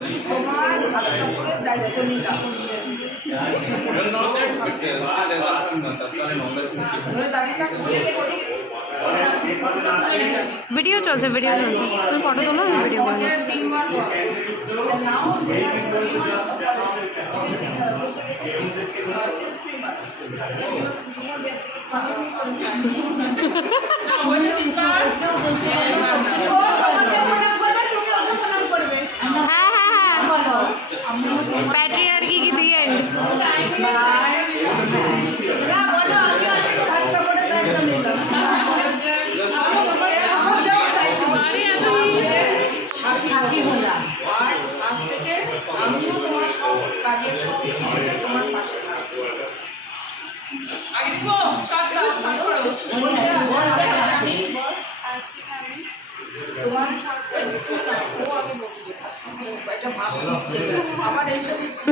তোমার ভালো কাপড়ের দায়িত্ব নিলাম। ভিডিও চলছে তুমি ফটো তোলো, আমি ভিডিও করে দিচ্ছি। হ্যাঁ হ্যাঁ হ্যাঁ, প্যাট্রিয়ার্কি কি দি এন্ড। আজ থেকে আমিও তোমার সব কাজের সব কিছুতে তোমার পাশে থাকবো। আগে দিব স্টার্ট করো। তোমার ও আগে বলবে এটা ভাব দিচ্ছে আবার এইটা দিচ্ছে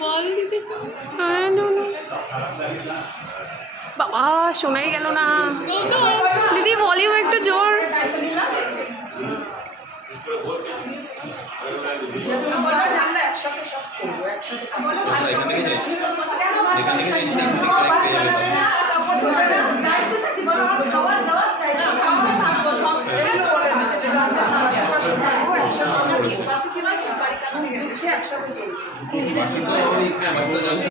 বল দিতে চাও? হ্যাঁ না বাবা, শোনাই গেল না। দিদি ভলিউম একটু জোর। একসাথে সব করবো একসাথে